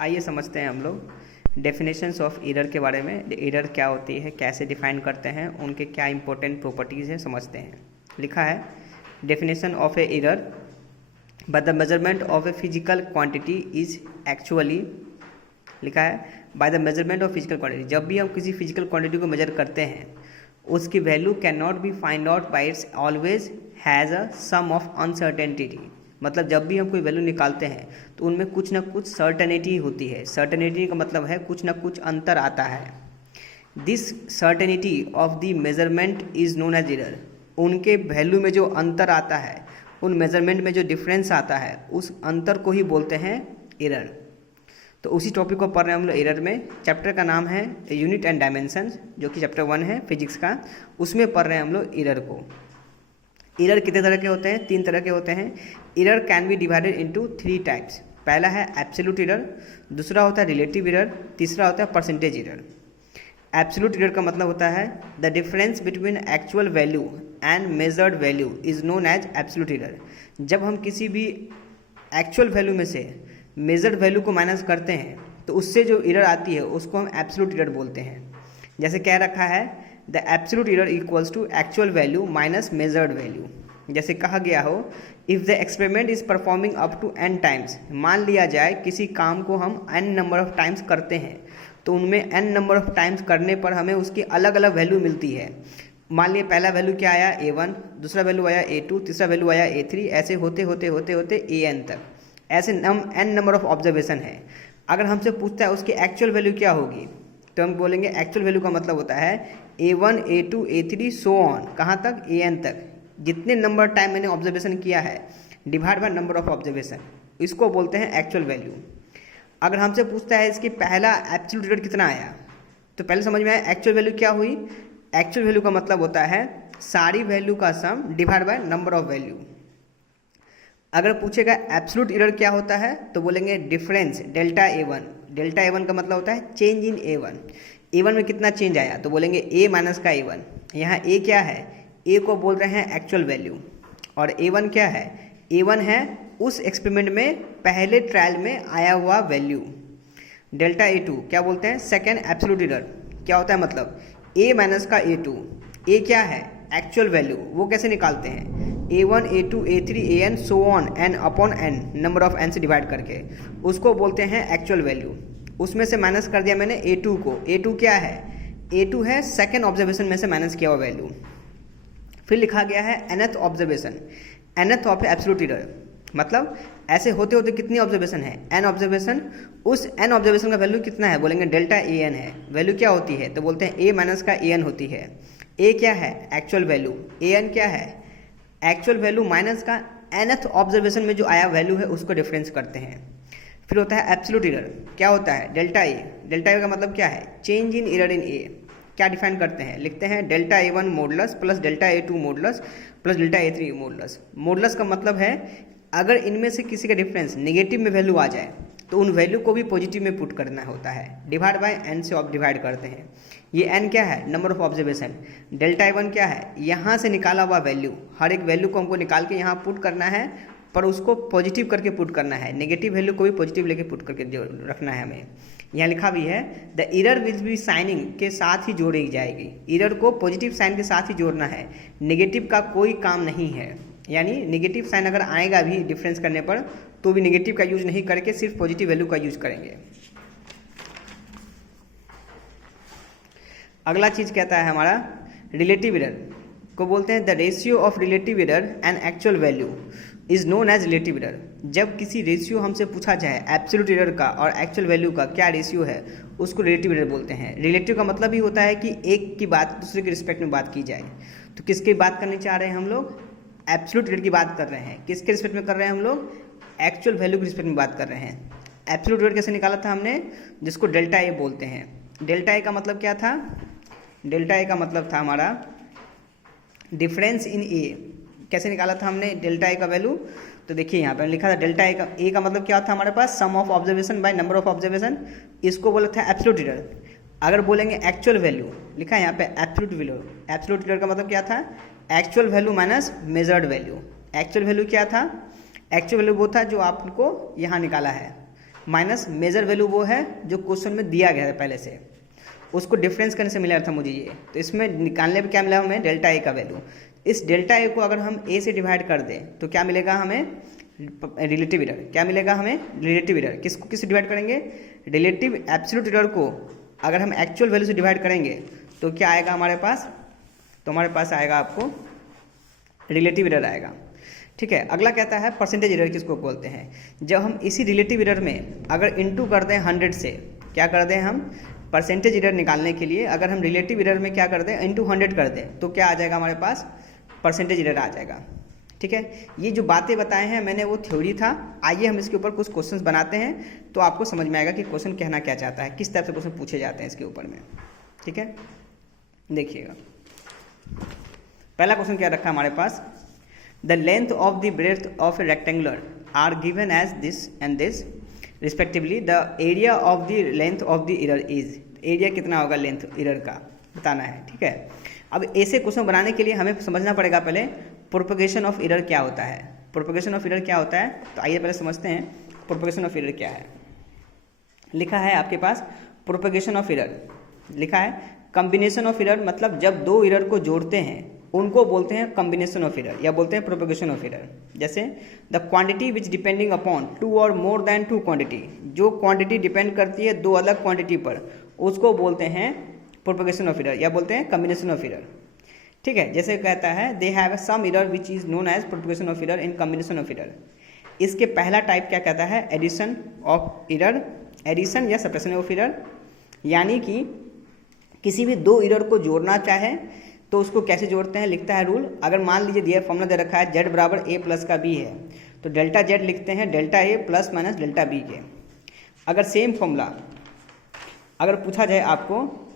आइए समझते हैं हम लोग डेफिनेशंस ऑफ एरर के बारे में। एरर क्या होती है, कैसे डिफाइन करते हैं, उनके क्या इंपॉर्टेंट प्रॉपर्टीज़ हैं, समझते हैं। लिखा है definition of A error by the measurement of a physical quantity is actually, लिखा है by the measurement of physical quantity. जब भी हम किसी फिजिकल क्वांटिटी को मेजर करते हैं उसकी value can not be find out by its always has a some of uncertainty. मतलब जब भी हम कोई वैल्यू निकालते हैं तो उनमें कुछ ना कुछ सर्टेनिटी होती है। सर्टेनिटी का मतलब है कुछ ना कुछ अंतर आता है। This certainty of the measurement is known as error. उनके वैल्यू में जो अंतर आता है, उन मेजरमेंट में जो डिफरेंस आता है, उस अंतर को ही बोलते हैं एरर। तो उसी टॉपिक को पढ़ रहे हैं हम लोग एरर में। चैप्टर का नाम है यूनिट एंड डायमेंशंस, जो कि चैप्टर 1 है फिजिक्स का। उसमें पढ़ रहे हैं हम लोग एरर को। एरर कितने तरह के होते हैं? 3 तरह के होते हैं। Error can be divided into 3 types. पहला है एब्सोल्यूट एरर, दूसरा होता है रिलेटिव एरर, तीसरा होता है परसेंटेज एरर। एब्सोल्यूट एरर का मतलब होता है the difference between actual value and measured value is known as absolute error. जब हम किसी भी एक्चुअल वैल्यू में से मेजर्ड वैल्यू को माइनस करते हैं तो उससे जो एरर आती है उसको हम एब्सोल्यूट एरर बोलते हैं। जैसे कह रखा है the absolute error equals to actual value minus measured value. जैसे कहा गया हो if the experiment is performing up to n times. मान लिया जाए किसी काम को हम n नंबर ऑफ टाइम्स करते हैं तो उनमें n नंबर ऑफ टाइम्स करने पर हमें उसकी अलग अलग वैल्यू मिलती है। मान लिए पहला वैल्यू क्या आया a1, दूसरा वैल्यू आया a2, तीसरा वैल्यू आया a3, ऐसे होते होते होते होते an तक। ऐसे n नंबर ऑफ ऑब्जर्वेशन है। अगर हमसे पूछता है उसकी एक्चुअल वैल्यू क्या होगी तो हम बोलेंगे एक्चुअल वैल्यू का मतलब होता है a1, a2, a3 so on, कहाँ तक? an तक। जितने नंबर टाइम मैंने ऑब्जर्वेशन किया है divide by number of observation, इसको बोलते हैं एक्चुअल वैल्यू। अगर हमसे पूछता है इसकी पहला एब्सोल्यूट एरर कितना आया तो पहले समझ में आया एक्चुअल वैल्यू क्या हुई। एक्चुअल वैल्यू का मतलब होता है सारी वैल्यू का sum divide by number of value. अगर पूछेगा एब्सोल्यूट एरर क्या होता है तो बोलेंगे difference delta a1। Delta a1 का मतलब होता है चेंज इन a1। a1 में कितना चेंज आया तो बोलेंगे a माइनस का a1। यहाँ a क्या है? a को बोल रहे हैं एक्चुअल वैल्यू और a1 क्या है? a1 है उस एक्सपेरिमेंट में पहले ट्रायल में आया हुआ वैल्यू। डेल्टा a2 क्या बोलते हैं? Second absolute error. क्या होता है मतलब a माइनस का a2। a क्या है? Actual value. वो कैसे निकालते हैं? a1, a2, a3, an so on, n upon n, number of n से डिवाइड करके, उसको बोलते हैं एक्चुअल वैल्यू। उसमें से माइनस कर दिया मैंने a2 को। a2 क्या है? a2 है सेकेंड ऑब्जर्वेशन में से माइनस किया हुआ वैल्यू। फिर लिखा गया है nth observation, nth of absolute error. मतलब ऐसे होते होते कितनी ऑब्जर्वेशन है? n observation. उस n ऑब्जर्वेशन का वैल्यू कितना है? बोलेंगे डेल्टा an है। वैल्यू क्या होती है तो बोलते हैं a माइनस का an होती है। a क्या है? Actual value. an क्या है? एक्चुअल वैल्यू माइनस का nth ऑब्जर्वेशन में जो आया वैल्यू है उसको डिफरेंस करते हैं। फिर होता है एब्सोल्यूट एरर। क्या होता है? Delta a। डेल्टा a का मतलब क्या है? Change in error in a। क्या डिफाइन करते हैं? लिखते हैं delta a1 modulus plus delta a2 modulus plus delta a3 modulus. Modulus का मतलब है अगर इनमें से किसी का डिफरेंस नेगेटिव में वैल्यू आ जाए तो उन वैल्यू को भी पॉजिटिव में पुट करना होता है। डिवाइड बाय n से डिवाइड करते हैं। ये n क्या है? Number of observation. Delta a1 क्या है? यहाँ से निकाला हुआ वैल्यू। हर एक वैल्यू को हमको निकाल के यहाँ पुट करना है, पर उसको पॉजिटिव करके पुट करना है। नेगेटिव वैल्यू को भी पॉजिटिव लेके पुट करके रखना है हमें। यहाँ लिखा भी है the error will be signing के साथ ही जोड़ी जाएगी। एरर को पॉजिटिव साइन के साथ ही जोड़ना है, नेगेटिव का कोई काम नहीं है। यानी नेगेटिव साइन अगर आएगा भी डिफरेंस करने पर तो भी नेगेटिव का यूज नहीं करके सिर्फ पॉजिटिव वैल्यू का यूज करेंगे। अगला चीज कहता है हमारा रिलेटिव एरर को बोलते हैं the ratio of relative error and actual value is known as relative error. जब किसी रेशियो हमसे पूछा जाए एब्सोल्यूट एरर का और एक्चुअल वैल्यू का क्या रेशियो है उसको रिलेटिव एरर बोलते हैं। रिलेटिव का मतलब ही होता है कि एक की बात दूसरे के रिस्पेक्ट में बात की जाए। तो किसकी बात करनी चाह रहे हैं हम लोग? एब्सोल्यूट एरर की बात कर रहे हैं। किसके रिस्पेक्ट में कर रहे हैं हम लोग? एक्चुअल वैल्यू के रिस्पेक्ट में बात कर रहे हैं। एब्सोल्यूट एरर कैसे निकाला था हमने? जिसको डेल्टा ए बोलते हैं। डेल्टा ए का मतलब क्या था? डेल्टा ए का मतलब था हमारा डिफरेंस इन ए। कैसे निकाला था हमने डेल्टा ए का वैल्यू? तो देखिए यहाँ पर लिखा था डेल्टा ए का मतलब क्या था हमारे पास? Sum of observation by number of observation. इसको बोला था एब्सोल्यूट एरर। अगर बोलेंगे एक्चुअल वैल्यू, लिखा है यहाँ पे एब्सोल्यूट वैल्यू। एब्सोल्यूट एरर का मतलब क्या था? Actual value minus measured value. Actual value क्या था? एक्चुअल वैल्यू वो था जो आपको यहाँ निकाला है। माइनस मेजर वैल्यू वो है जो क्वेश्चन में दिया गया है पहले से, उसको डिफरेंस करने से मिला था मुझे ये। तो इसमें निकालने पे क्या मिला हमें, डेल्टा ए का वैल्यू। इस डेल्टा ए को अगर हम ए से डिवाइड कर दें तो क्या मिलेगा हमें, रिलेटिव एरर। क्या मिलेगा हमें, रिलेटिव एरर। किसको किससे डिवाइड करेंगे, रिलेटिव एब्सोल्यूट एरर को अगर हम एक्चुअल वैल्यू से डिवाइड करेंगे तो क्या आएगा हमारे पास, तो हमारे पास आएगा आपको रिलेटिव एरर आएगा। ठीक है, अगला कहता है परसेंटेज एरर किसको बोलते हैं। जब हम इसी रिलेटिव एरर में अगर इनटू कर दें 100 से, क्या कर दें हम, परसेंटेज एरर निकालने के लिए अगर हम रिलेटिव एरर में क्या कर दें, इनटू 100 कर दें तो क्या आ जाएगा हमारे पास, परसेंटेज एरर आ जाएगा। ठीक है, ये जो बातें बताए हैं मैंने वो थ्योरी था। आइए हम इसके ऊपर कुछ क्वेश्चंस बनाते हैं तो आपको समझ में आएगा कि क्वेश्चन कहना क्या चाहता है, किस टाइप से क्वेश्चन पूछे जाते हैं इसके ऊपर में। ठीक है, देखिएगा पहला क्वेश्चन क्या रखा हमारे पास, the length of the breadth of a rectangular are given as this and this respectively, the area of the length of the error is, area कितना होगा लेंथ एरर का बताना है। ठीक है, अब ऐसे क्वेश्चन बनाने के लिए हमें समझना पड़ेगा पहले प्रोपगेशन ऑफ एरर क्या होता है। प्रोपगेशन ऑफ एरर क्या होता है, तो आइए पहले समझते हैं प्रोपगेशन ऑफ एरर क्या है। लिखा है आपके पास प्रोपगेशन ऑफ एरर, लिखा है कॉम्बिनेशन ऑफ एरर, मतलब जब दो एरर को जोड़ते हैं उनको बोलते हैं कॉम्बिनेशन ऑफ एरर या बोलते हैं प्रोपगेशन ऑफ एरर। जैसे the quantity which depending upon two और मोर देन टू क्वांटिटी, जो क्वांटिटी डिपेंड करती है दो अलग क्वांटिटी पर उसको बोलते हैं प्रोपगेशन ऑफ एरर या बोलते हैं कॉम्बिनेशन ऑफ एरर। ठीक है, जैसे कहता है they have some error which is known as propagation of error in combination of error. इसके पहला टाइप क्या कहता है, एडिशन ऑफ एरर, एडिशन या सब्ट्रैक्शन ऑफ एरर, यानी कि किसी भी दो एरर को जोड़ना चाहे तो उसको कैसे जोड़ते हैं, लिखता है रूल। अगर मान लीजिए दिया फॉर्मूला दे रखा है जेड बराबर ए प्लस का बी है तो डेल्टा जेड लिखते हैं delta A plus minus delta B के। अगर सेम फॉर्मूला अगर पूछा जाए आपको,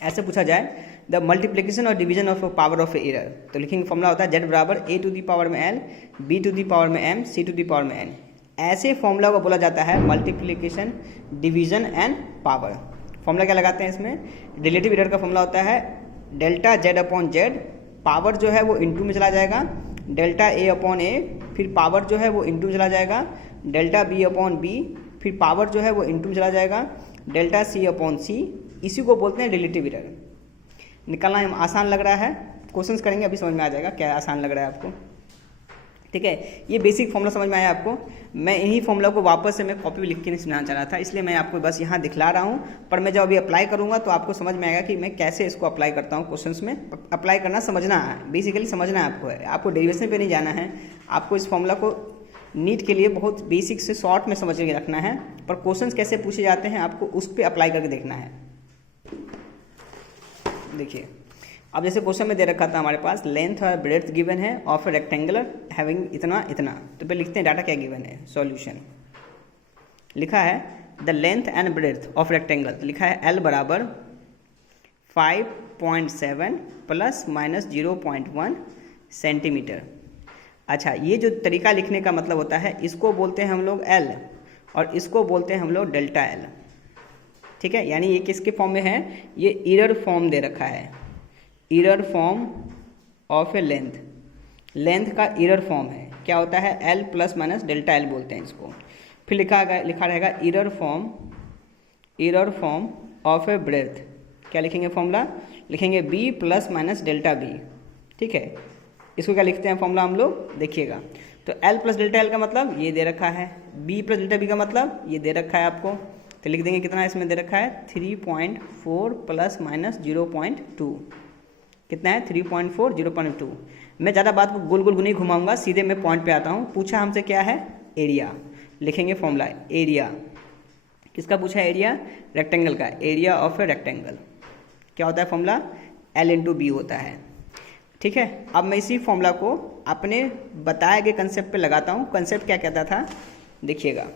ऐसे पूछा जाए द मल्टीप्लिकेशन और division of power of error, तो लिखेंगे फॉर्मूला होता है जेड बराबर ए टू दी पावर में L, B to the power में M, C to the power में एन। ऐसे फॉर्मूला को बोला जाता है multiplication, division and power. Formula क्या लगाते हैं इसमें, रिलेटिव एरर का फॉर्मूला होता है delta Z upon Z, power जो है वो इंटू में चला जाएगा, डेल्टा ए अपॉन ए, फिर पावर जो है वो इंटू में चला जाएगा, डेल्टा बी अपॉन बी, फिर पावर जो है वो इंटू में चला जाएगा, डेल्टा सी अपॉन सी। इसी को बोलते हैं रिलेटिव एरर। निकालना आसान लग रहा है, क्वेश्चंस करेंगे अभी समझ में आ जाएगा क्या आसान लग रहा है आपको। ठीक है, ये बेसिक फॉर्मूला समझ में आया आपको। मैं इन्हीं फॉर्मूला को वापस से मैं कॉपी में लिख के नहीं सुनाना चाह रहा था, इसलिए मैं आपको बस यहाँ दिखला रहा हूँ, पर मैं जब अभी अप्लाई करूँगा तो आपको समझ में आएगा कि मैं कैसे इसको अप्लाई करता हूँ क्वेश्चंस में। अप्लाई करना समझना है, बेसिकली समझना है आपको डेरिवेशन पे नहीं जाना है। आपको इस फॉर्मूला को नीट के लिए बहुत बेसिक से शॉर्ट में समझ के रखना है, पर क्वेश्चंस कैसे पूछे जाते हैं आपको उस पर अप्लाई करके देखना है। देखिए अब जैसे क्वेश्चन में दे रखा था हमारे पास लेंथ और ब्रेड्थ गिवन है ऑफ ए रेक्टेंगुलर हैविंग इतना इतना, तो पहले लिखते हैं डाटा क्या गिवन है, सॉल्यूशन। लिखा है the length and breadth of rectangle, तो लिखा है एल बराबर 5.7 प्लस माइनस 0.1 सेंटीमीटर। अच्छा, ये जो तरीका लिखने का मतलब होता है इसको बोलते हैं हम लोग एल और इसको बोलते हैं हम लोग डेल्टा एल। ठीक है, यानी ये किसके फॉर्म में है, ये एरर फॉर्म दे रखा है, error form of a length, length का एरर फॉर्म है। क्या होता है, L plus minus delta L बोलते हैं इसको। फिर लिखा रहेगा error form of a breadth, क्या लिखेंगे फॉर्मूला, लिखेंगे B plus minus delta B. ठीक है, इसको क्या लिखते हैं फॉर्मूला हम लोग, देखिएगा। तो एल प्लस डेल्टा एल का मतलब ये दे रखा है, बी प्लस डेल्टा बी का मतलब ये दे रखा है आपको, तो लिख देंगे कितना इसमें दे रखा है 3.4 प्लस माइनस 0.2, कितना है 3.4 0.2। मैं ज़्यादा बात को गोल गोल नहीं घुमाऊंगा, सीधे मैं पॉइंट पे आता हूँ। पूछा हमसे क्या है, एरिया, लिखेंगे फॉर्मूला एरिया, किसका पूछा है, एरिया रेक्टेंगल का, एरिया ऑफ ए रेक्टेंगल क्या होता है फॉर्मूला, एल इंटू बी होता है। ठीक है, अब मैं इसी फॉर्मूला को अपने बताए गए कंसेप्ट पे लगाता हूँ। कंसेप्ट क्या कहता था, देखिएगा।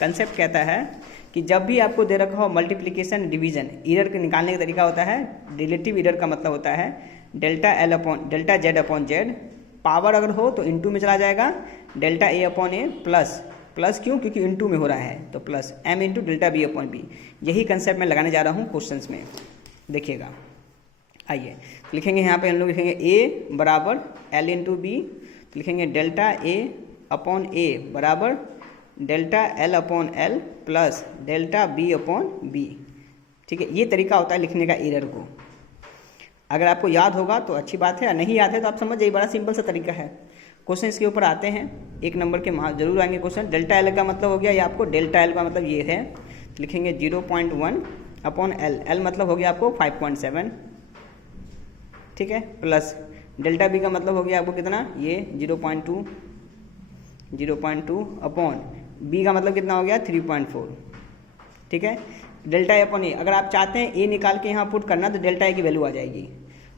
कंसेप्ट कहता है कि जब भी आपको दे रखा हो मल्टीप्लिकेशन डिवीजन, एरर के निकालने का तरीका होता है, रिलेटिव एरर का मतलब होता है delta Z upon Z, power अगर हो तो इंटू में चला जाएगा, delta A upon A plus क्यों, क्योंकि इंटू में हो रहा है तो plus M into delta B upon B. यही कंसेप्ट मैं लगाने जा रहा हूँ क्वेश्चंस में, देखिएगा। आइए तो लिखेंगे यहाँ पे हम लोग लिखेंगे ए बराबर एल इंटू बी, तो लिखेंगे डेल्टा ए अपॉन ए बराबर delta L upon L plus delta B upon B. ठीक है, ये तरीका होता है लिखने का एरर को। अगर आपको याद होगा तो अच्छी बात है, नहीं याद है तो आप समझ जाइए, बड़ा सिंपल सा तरीका है। क्वेश्चन इसके ऊपर आते हैं, 1 नंबर के जरूर आएंगे क्वेश्चन। डेल्टा एल का मतलब हो गया ये आपको, डेल्टा एल का मतलब ये है, लिखेंगे 0.1 अपॉन एल, एल मतलब हो गया आपको 5.7, ठीक है, प्लस डेल्टा बी का मतलब हो गया आपको कितना, ये 0.2 अपॉन बी का मतलब कितना हो गया 3.4, ठीक है। डेल्टा ए अपॉन ए, अगर आप चाहते हैं ए निकाल के यहाँ पुट करना तो डेल्टा ए की वैल्यू आ जाएगी।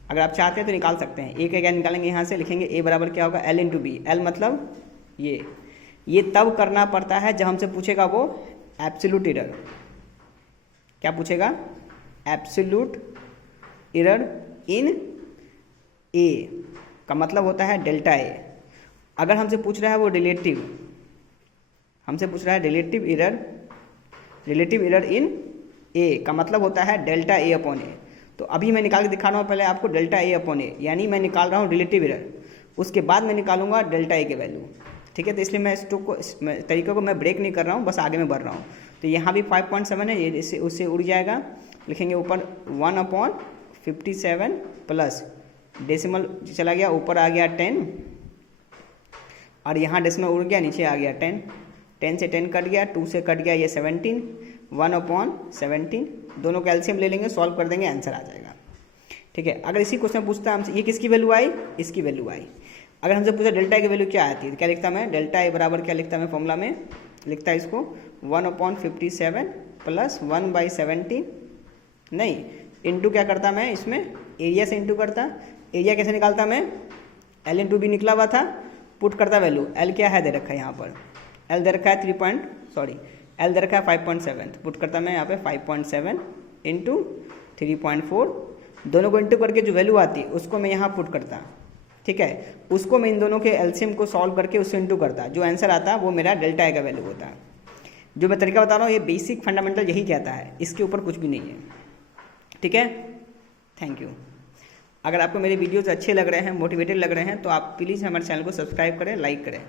अगर आप चाहते हैं तो निकाल सकते हैं। ए का क्या निकालेंगे यहाँ से, लिखेंगे ए बराबर क्या होगा एल इंटू बी। एल मतलब ये तब करना पड़ता है जब हमसे पूछेगा वो एब्सोल्यूट एरर। क्या पूछेगा, एब्सोल्यूट एरर इन ए का मतलब होता है डेल्टा ए। अगर हमसे पूछ रहा है वो रिलेटिव, हमसे पूछ रहा है रिलेटिव एरर इन ए का मतलब होता है डेल्टा ए अपॉन ए। तो अभी मैं निकाल के दिखा रहा हूँ पहले आपको डेल्टा ए अपॉन ए, यानी मैं निकाल रहा हूँ रिलेटिव एरर, उसके बाद मैं निकालूंगा डेल्टा ए के वैल्यू, ठीक है। तो इसलिए मैं इस तरीके को मैं ब्रेक नहीं कर रहा हूँ, बस आगे में बढ़ रहा हूँ। तो यहाँ भी 5.7 है, ये उससे उड़ जाएगा, लिखेंगे ऊपर 1/57 प्लस डेसिमल चला गया, ऊपर आ गया 10 और यहाँ डेसिमल उड़ गया, नीचे आ गया 10, 10 से 10 कट गया, 2 से कट गया ये 17, 1/17, दोनों का एलसीएम ले लेंगे, सॉल्व कर देंगे, आंसर आ जाएगा, ठीक है। अगर इसी क्वेश्चन पूछता है हमसे ये किसकी वैल्यू आई, इसकी वैल्यू आई। अगर हमसे पूछा डेल्टा ए की वैल्यू क्या आती है, क्या लिखता मैं, डेल्टा ए बराबर क्या लिखता मैं फॉर्मूला में, लिखता है इसको 1/57 प्लस 1/17, नहीं इंटू क्या करता मैं, इसमें एरिया से इंटू करता। एरिया कैसे निकालता मैं, एल इंटू बी निकला हुआ था, पुट करता वैल्यू, एल क्या है दे रखा है यहाँ पर, एल दे रखा है एल दे रखा है 5.7, पुट करता मैं यहाँ पे 5.7 इंटू 3.4, दोनों को इंटू करके जो वैल्यू आती है उसको मैं यहाँ पुट करता, ठीक है। उसको मैं इन दोनों के एलसीएम को सॉल्व करके उससे इंटू करता, जो आंसर आता वो मेरा डेल्टा ए का वैल्यू होता है। जो मैं तरीका बता रहा हूँ ये बेसिक फंडामेंटल यही कहता है, इसके ऊपर कुछ भी नहीं है, ठीक है। Thank you. अगर आपको मेरे वीडियोज़ अच्छे लग रहे हैं, मोटिवेटेड लग रहे हैं तो आप प्लीज़ हमारे चैनल को सब्सक्राइब करें, लाइक करें।